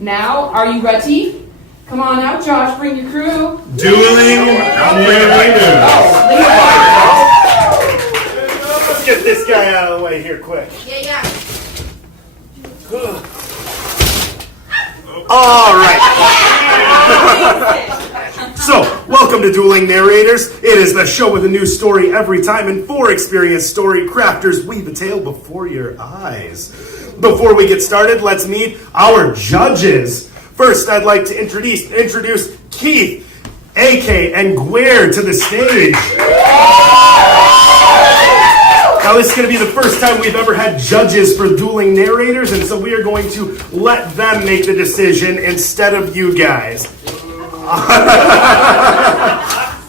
Now, are you ready? Come on out, Josh, bring your crew. Dueling Narrators. Let's get this guy out of the way here quick. Yeah. All right. So, welcome to Dueling Narrators. It is the show with a new story every time, and 4 experienced story crafters weave a tale before your eyes. Before we get started, let's meet our judges. First, I'd like to introduce Keith, AK, and Guer to the stage. Now, this is going to be the first time we've ever had judges for Dueling Narrators, and so we are going to let them make the decision instead of you guys.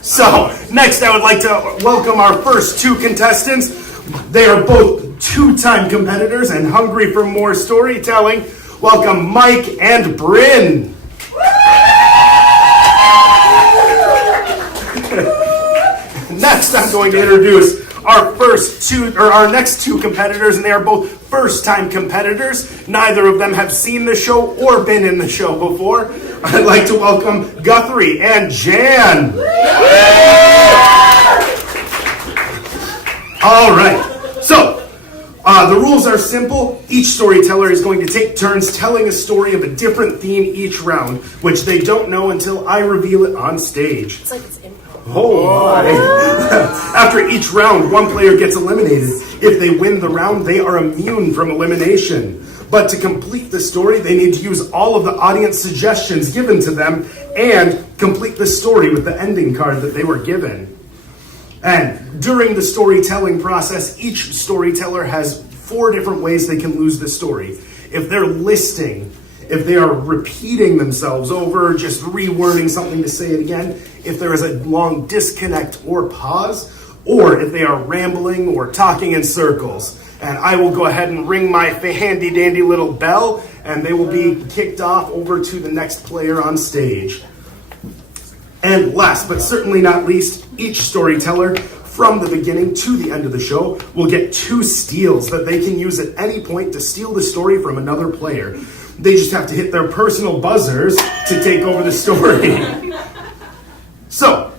So, next I would like to welcome our first 2 contestants. They are both 2-time competitors and hungry for more storytelling. Welcome Mike and Bryn. Next I'm going to introduce our next 2 competitors, and they are both first-time competitors. Neither of them have seen the show or been in the show before. I'd like to welcome Guthrie and Jan. All right. So, the rules are simple. Each storyteller is going to take turns telling a story of a different theme each round, which they don't know until I reveal it on stage. It's like it's improv. Oh my. After each round, one player gets eliminated. If they win the round, they are immune from elimination. But to complete the story, they need to use all of the audience suggestions given to them and complete the story with the ending card that they were given. And during the storytelling process, each storyteller has 4 different ways they can lose the story. If they're listing, if they are repeating themselves over, just rewording something to say it again, if there is a long disconnect or pause, or if they are rambling or talking in circles. And I will go ahead and ring my handy dandy little bell, and they will be kicked off over to the next player on stage. And last but certainly not least, each storyteller from the beginning to the end of the show will get 2 steals that they can use at any point to steal the story from another player. They just have to hit their personal buzzers to take over the story. So,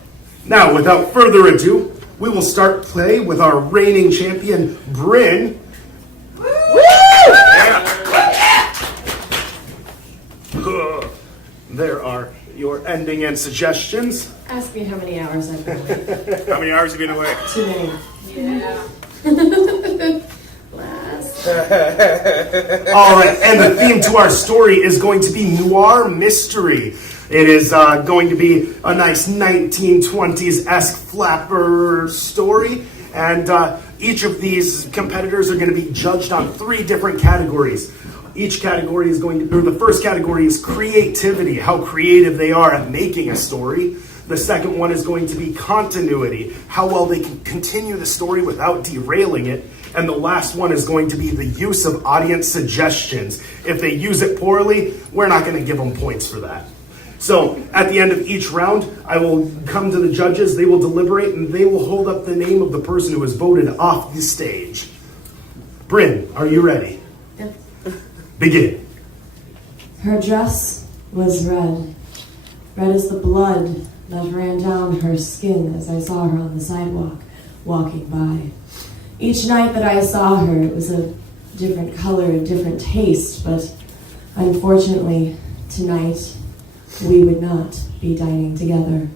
now without further ado, we will start play with our reigning champion, Bryn. There are your ending and suggestions. Ask me how many hours I've been away. How many hours have you been away? Too many. Yeah. Last. All right, and the theme to our story is going to be noir mystery. It is going to be a nice 1920s-esque flapper story, and each of these competitors are going to be judged on 3 different categories. Each category is the first category is creativity, how creative they are at making a story. The second one is going to be continuity, how well they can continue the story without derailing it. And the last one is going to be the use of audience suggestions. If they use it poorly, we're not going to give them points for that. So at the end of each round, I will come to the judges, they will deliberate, and they will hold up the name of the person who was voted off the stage. Bryn, are you ready? Yep. Begin. Her dress was red. Red as the blood that ran down her skin as I saw her on the sidewalk, walking by. Each night that I saw her, it was a different color, a different taste, but unfortunately, tonight, we would not be dining together.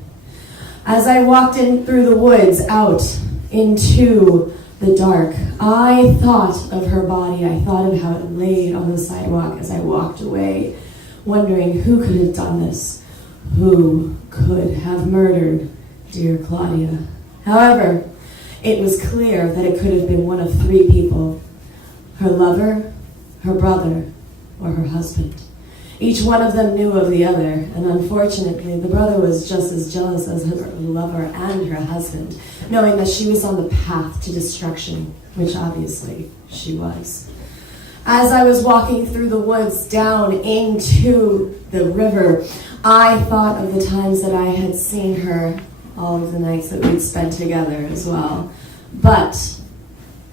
As I walked in through the woods, out into the dark, I thought of her body. I thought of how it laid on the sidewalk as I walked away, wondering who could have done this, who could have murdered dear Claudia. However, it was clear that it could have been one of 3 people: her lover, her brother, or her husband. Each one of them knew of the other, and unfortunately, the brother was just as jealous as her lover and her husband, knowing that she was on the path to destruction, which obviously she was. As I was walking through the woods down into the river, I thought of the times that I had seen her, all of the nights that we'd spent together as well. But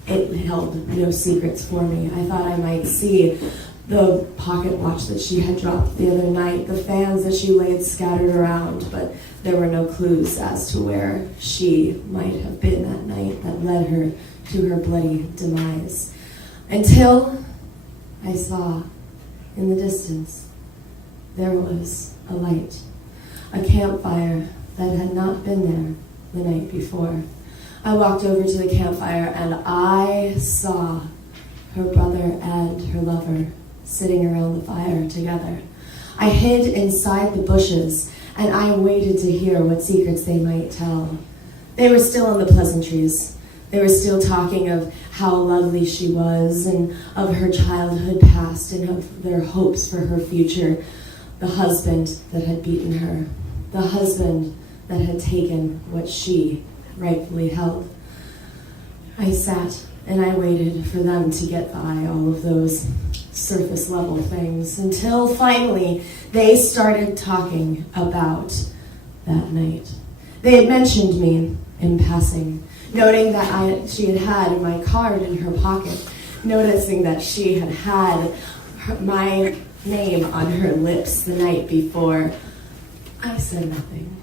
it held no secrets for me. I thought I might see the pocket watch that she had dropped the other night, the fans that she laid scattered around, but there were no clues as to where she might have been that night that led her to her bloody demise. Until I saw, in the distance, there was a light, a campfire that had not been there the night before. I walked over to the campfire and I saw her brother and her lover sitting around the fire together. I hid inside the bushes and I waited to hear what secrets they might tell. They were still in the pleasantries. They were still talking of how lovely she was and of her childhood past and of their hopes for her future. The husband that had beaten her. The husband that had taken what she rightfully held. I sat and I waited for them to get by all of those surface level things until finally they started talking about that night. They had mentioned me in passing, noting that she had had my card in her pocket, noticing that she had had my name on her lips the night before. I said nothing,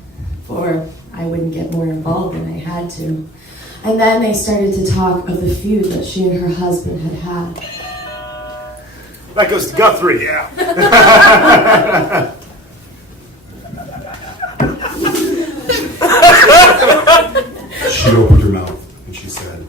for I wouldn't get more involved than I had to. And then they started to talk of the feud that she and her husband had had. That goes to Guthrie, yeah. She opened her mouth and she said,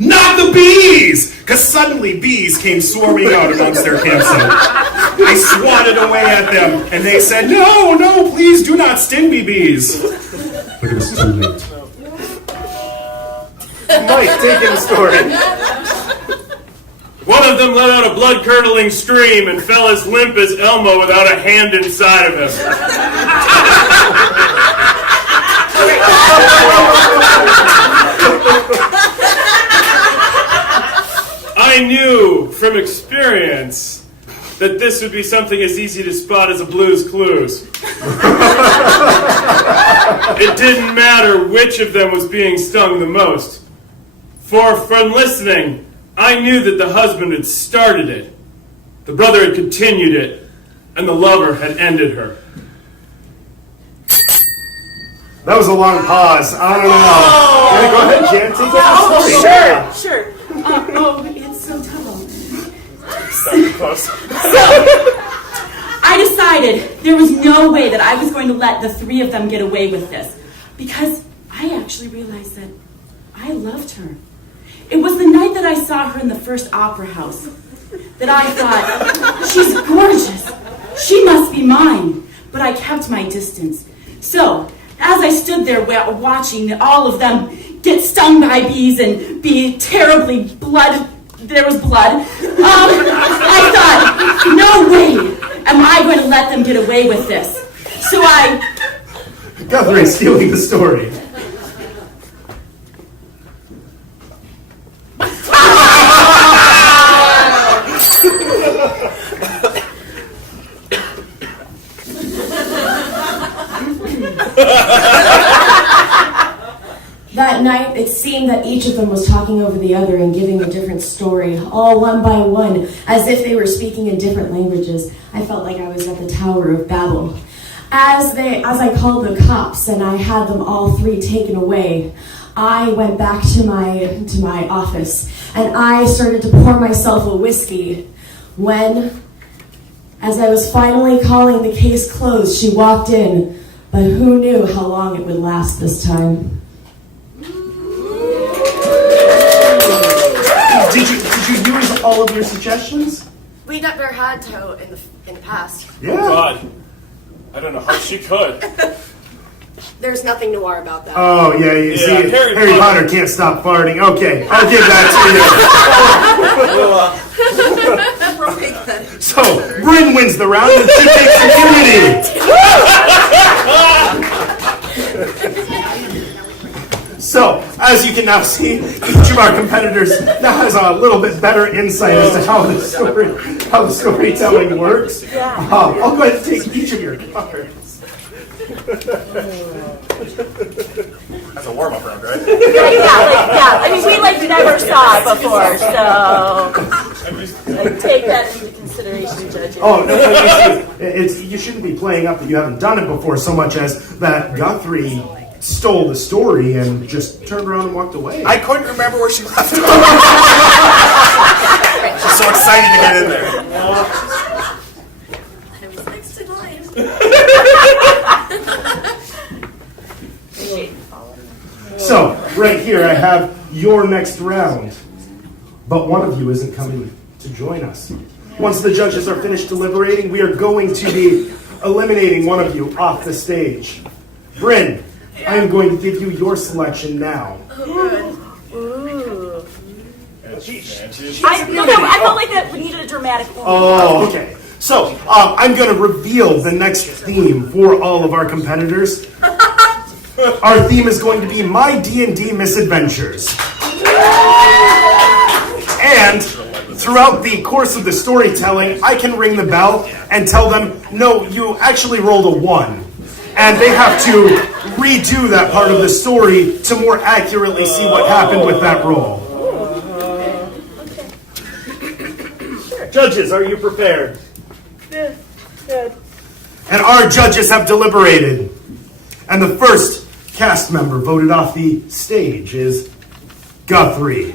"Not the bees!" Because suddenly bees came swarming out amongst their campsite. I swatted away at them and they said, "No, no, please do not sting me, bees." But it was too late. Mike, take in the story. One of them let out a blood-curdling scream and fell as limp as Elmo without a hand inside of him. I knew from experience that this would be something as easy to spot as a Blue's Clues. It didn't matter which of them was being stung the most. For from listening, I knew that the husband had started it, the brother had continued it, and the lover had ended her. That was a long pause. I don't know. Go ahead, Jan. Take the story. Sure. It's so tough. So close. I decided there was no way that I was going to let the three of them get away with this, because I actually realized that I loved her. It was the night that I saw her in the first opera house that I thought, she's gorgeous. She must be mine. But I kept my distance. So, as I stood there watching all of them get stung by bees and be terribly there was blood, I thought, no way am I going to let them get away with this. So Guthrie's stealing the story. That night, it seemed that each of them was talking over the other and giving a different story, all one by one, as if they were speaking in different languages. I felt like I was at the Tower of Babel. As I called the cops and I had them all three taken away, I went back to my office and I started to pour myself a whiskey when, as I was finally calling the case closed, she walked in, but who knew how long it would last this time. Did you use all of your suggestions? We never had to in the past. Yeah. Oh, God. I don't know how she could. There's nothing noir about that. Oh, yeah, you see, Harry Potter can't stop farting. Okay, I'll give that to you. So, Bryn wins the round and she takes immunity. So, as you can now see, each of our competitors now has a little bit better insight as to how the storytelling works. I'll go ahead and take each of your cards. That's a warm-up round, right? yeah. I mean, we never saw it before, so take that into consideration. Oh, no, you shouldn't be playing up that you haven't done it before so much as that Guthrie stole the story and just turned around and walked away. I couldn't remember where she left it. She's so excited to get in there. I was next in line. So, right here I have your next round. But one of you isn't coming to join us. Once the judges are finished deliberating, we are going to be eliminating one of you off the stage. Bryn, I am going to give you your selection now. Ooh. I felt like that we needed a dramatic moment. Oh, okay. So, I'm going to reveal the next theme for all of our competitors. Our theme is going to be My D&D Misadventures. And throughout the course of the storytelling, I can ring the bell and tell them, no, you actually rolled a 1. And they have to redo that part of the story to more accurately see what happened with that roll. Judges, are you prepared? Good. And our judges have deliberated. And the first cast member voted off the stage is Guthrie.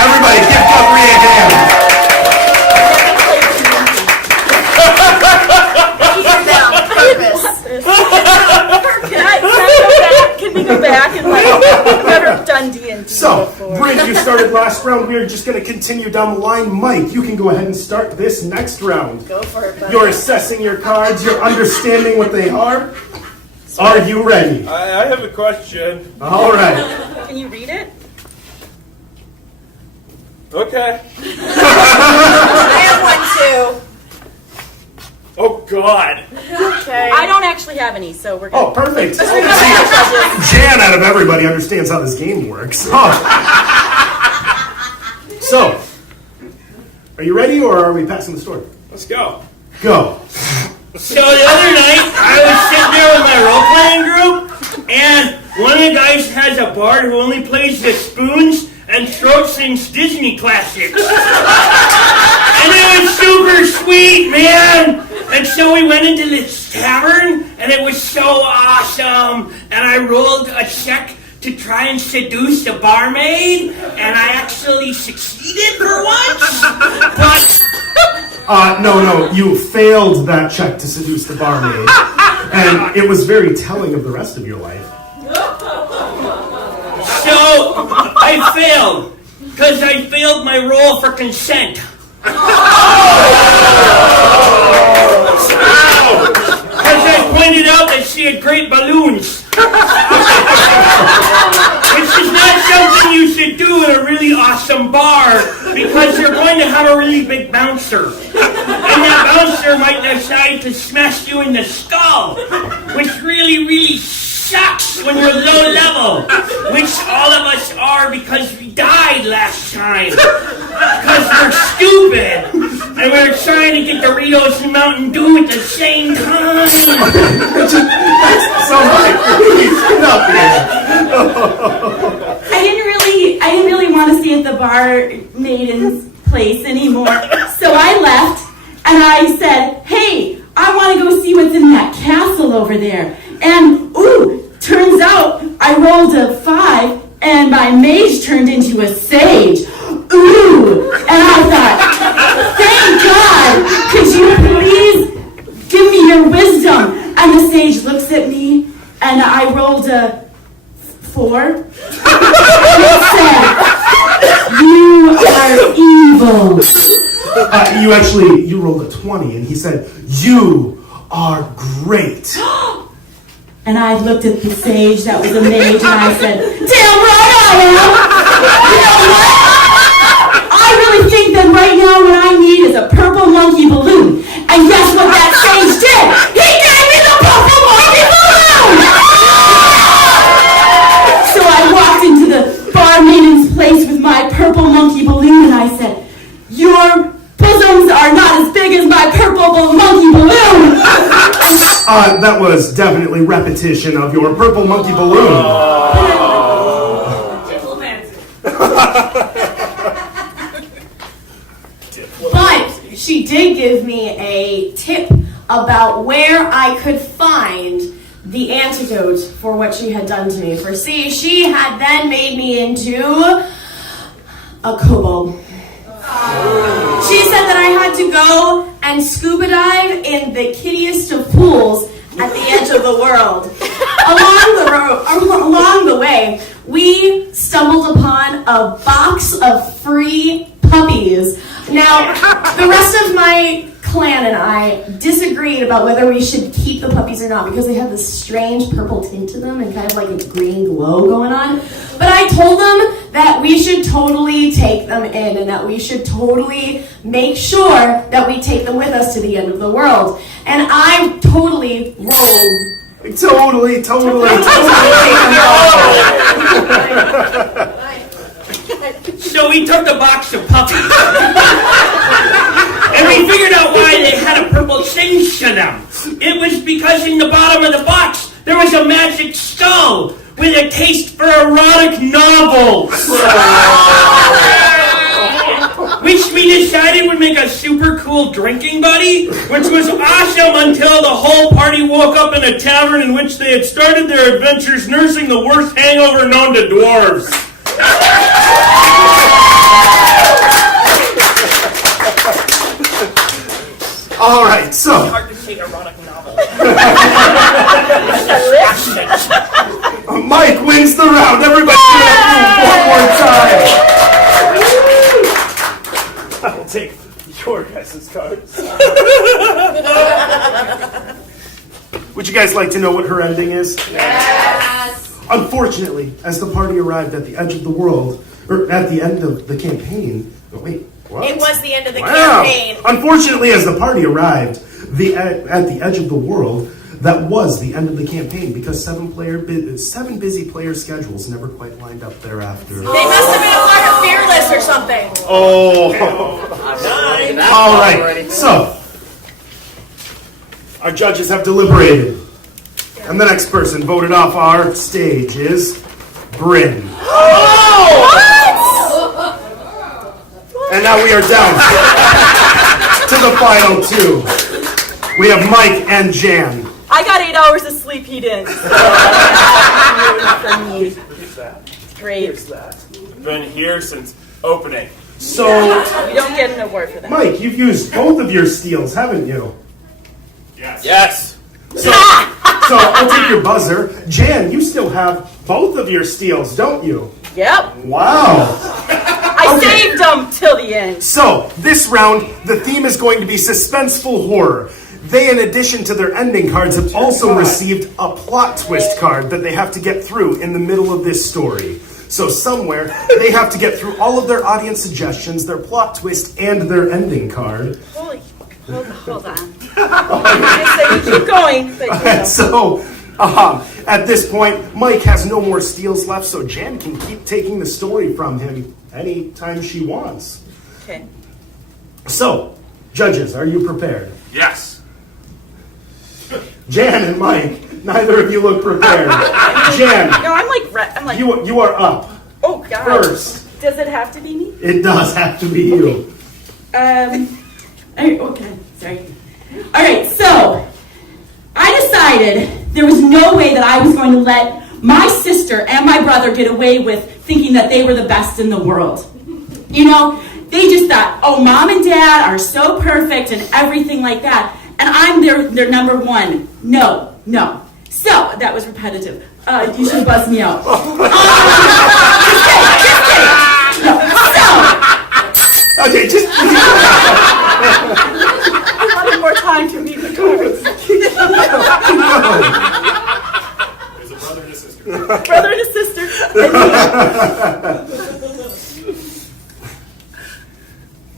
Everybody give Guthrie a hand. Can we go back and I've never done D&D So, before. Bryn, you started last round. We are just going to continue down the line. Mike, you can go ahead and start this next round. Go for it, buddy. You're assessing your cards. You're understanding what they are. Are you ready? I have a question. All right. Can you read it? Okay. I have one too. Oh, God. Okay. I don't actually have any, so we're good. Oh, perfect. Jan, out of everybody, understands how this game works. Oh. So, are you ready, or are we passing the story? Let's go. Go. So the other night, I was sitting there with my role-playing group, and one of the guys has a bard who only plays the spoons and throat sings Disney classics. And it was super sweet, man! And so we went into this tavern, and it was so awesome. And I rolled a check to try and seduce the barmaid, and I actually succeeded for once. But No, you failed that check to seduce the barmaid. And it was very telling of the rest of your life. so I failed, because I failed my roll for consent. Because I pointed out that she had great balloons. Which is not something you should do in a really awesome bar, because you're going to have a really big bouncer. And that bouncer might decide to smash you in the skull, which really, really sucks when you're low level, which all of us are because we died last time. Because we're stupid. And we're trying to get Doritos and Mountain Dew at the same time. I didn't really want to stay at the bar maiden's place anymore. So I left and I said, hey, I want to go see what's in that castle over there. And turns out I rolled a 5 and my mage turned into a sage. And I thought, thank God, could you please give me your wisdom? And the sage looks at me and I rolled a 4. And it said, you are evil. You rolled a 20, and he said, you are great. And I looked at the sage that was a mage and I said, damn right I am. You know what? I really think that right now what I need is a purple monkey balloon. And guess what that sage did? He gave me the purple monkey balloon! So I walked into the bar maiden's place with my purple monkey balloon and I said, your bosoms are not as big as my purple monkey balloon! That was definitely repetition of your purple monkey balloon. she did give me a tip about where I could find the antidote for what she had done to me. For see, she had then made me into a kobold. She said that I had to go and scuba dive in the kittiest of pools at the edge of the world. Along the way, we stumbled upon a box of free puppies. Now, the rest of my clan and I disagreed about whether we should keep the puppies or not because they have this strange purple tint to them and kind of like a green glow going on. But I told them that we should totally take them in and that we should totally make sure that we take them with us to the end of the world. And I totally rolled. Totally. So we took the box of puppies. And we figured out why they had a purple tinge to them. It was because in the bottom of the box, there was a magic skull with a taste for erotic novels. Which we decided would make a super cool drinking buddy, which was awesome until the whole party woke up in a tavern in which they had started their adventures nursing the worst hangover known to dwarves. All right, so Hard to say erotic novel. Mike wins the round. Everybody give it up one more time. I'll take your guys' cards. Would you guys like to know what her ending is? Yes. Unfortunately, as the party arrived at the edge of the world, or at the end of the campaign, what? It was the end of the campaign. Unfortunately, as the party arrived at the edge of the world, that was the end of the campaign because seven busy player schedules never quite lined up thereafter. They must have been a part of Fearless or something. Oh. All right. So, our judges have deliberated. And the next person voted off our stage is Bryn. And now we are down to the final two. We have Mike and Jan. I got 8 hours of sleep, he didn't. For me. Great. I've been here since opening. So, You don't get an award for that. Mike, you've used both of your steals, haven't you? Yes. So I'll take your buzzer. Jan, you still have both of your steals, don't you? Yep. Wow. I saved them till the end. So, this round, the theme is going to be suspenseful horror. They, in addition to their ending cards, have also received a plot twist card that they have to get through in the middle of this story. So somewhere, they have to get through all of their audience suggestions, their plot twist, and their ending card. Holy, hold on. I say you keep going. So, at this point, Mike has no more steals left, so Jan can keep taking the story from him anytime she wants. Okay. So, judges, are you prepared? Yes. Jan and Mike, neither of you look prepared. Jan, No, I'm like, you are up oh God. first. Does it have to be me? It does have to be you. Okay, sorry. All right, so I decided there was no way that I was going to let my sister and my brother get away with thinking that they were the best in the world. You know, they just thought, oh, mom and dad are so perfect and everything like that, and I'm their number one. No. So, that was repetitive. You should buzz me out. Just kidding. No, so. Okay, just... I wanted more time to read the cards. There's a brother and a sister. Brother and a sister.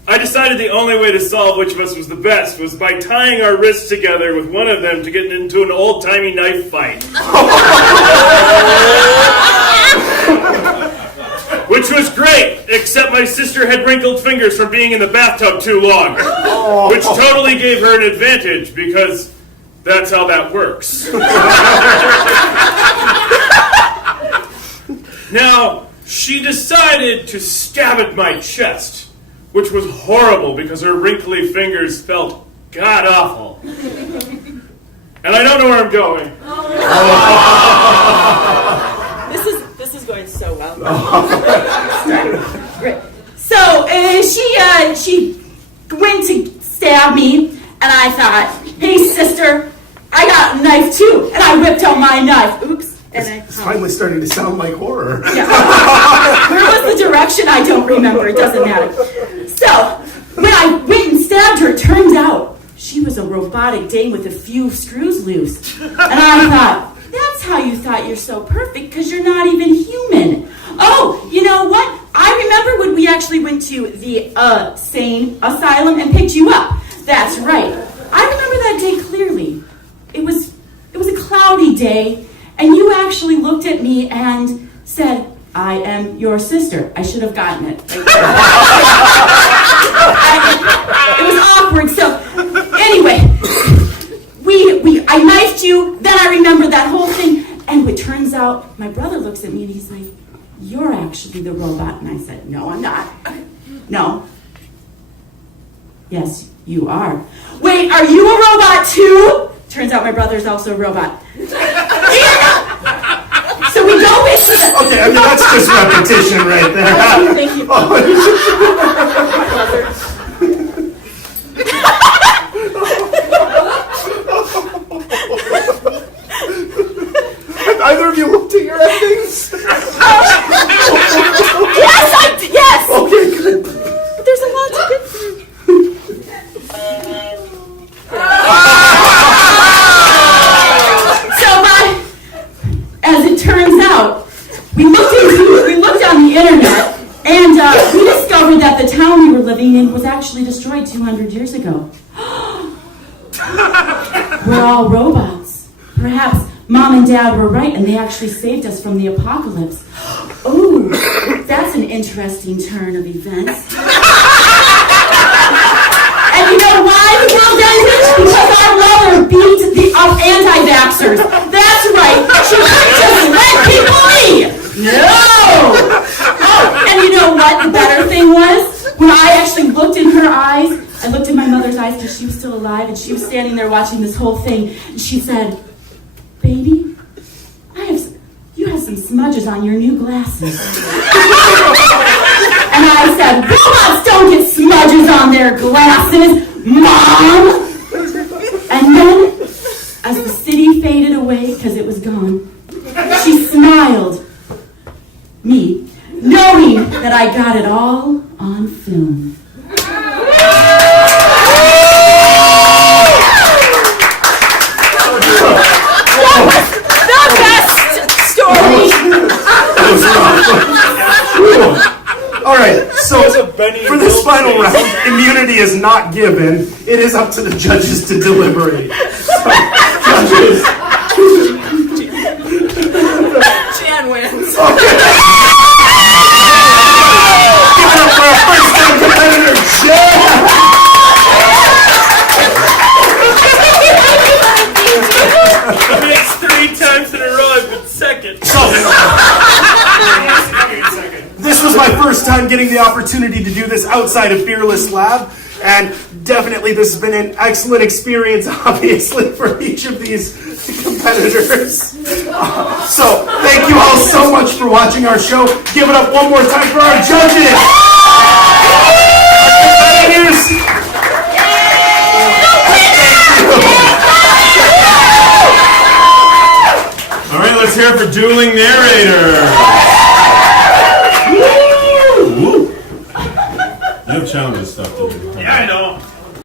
I decided the only way to solve which of us was the best was by tying our wrists together with one of them to get into an old-timey knife fight. Which was great, except my sister had wrinkled fingers from being in the bathtub too long. Which totally gave her an advantage, because that's how that works. Now, she decided to stab at my chest, which was horrible because her wrinkly fingers felt god-awful. And I don't know where I'm going. This is going so well. Great. So she went to stab me, and I thought, hey sister, I got a knife too, and I whipped out my knife. Oops. And It's finally starting to sound like horror. Yeah. Where was the direction? I don't remember. It doesn't matter. So when I went and stabbed her, it turned out she was a robotic dame with a few screws loose. And I thought, that's how you thought you're so perfect, because you're not even human. Oh, you know what? I remember when we actually went to the sane asylum and picked you up. That's right. I remember that day clearly. It was a cloudy day, and you actually looked at me and said, I am your sister. I should have gotten it. Right there. It was awkward. So anyway, I knifed you, then I remember that whole thing, and it turns out my brother looks at me and he's like, you're actually the robot. And I said, no, I'm not. No. Yes, you are. Wait, are you a robot too? Turns out my brother's also a robot. So we go into the... Okay, I mean, that's just repetition right there. Thank you. Have either of you looked at your endings? Yes! Okay, good. There's a lot to get through. As it turns out, we looked on the internet, and we discovered that the town we were living in was actually destroyed 200 years ago. We're all robots. Perhaps Mom and Dad were right, and they actually saved us from the apocalypse. Oh, that's an interesting turn of events. And you know why the world ended? Because our mother beat the anti-vaxxers. That's right. She couldn't just let people leave. No. Oh, and you know what the better thing was? When I actually looked in her eyes, I looked in my mother's eyes because she was still alive, and she was standing there watching this whole thing, and she said, baby, you have some smudges on your new glasses. And I said, robots don't get smudges on their glasses, Mom! And then, as the city faded away, because it was gone, she smiled. Me, knowing that I got it all on film. The best story. All right, so for this final round, immunity is not given. It is up to the judges to deliberate. So, judges. Jan wins. Okay. Give it up for our first-time competitor, Jan. It's 3 times in a row I've been second. This was my first time getting the opportunity to do this outside of Fearless Lab, and definitely this has been an excellent experience, obviously, for each of these competitors. So, thank you all so much for watching our show. Give it up one more time for our judges! Our competitors! All right, let's hear it for Dueling Narrator. You have challenging stuff to do. Yeah, I know.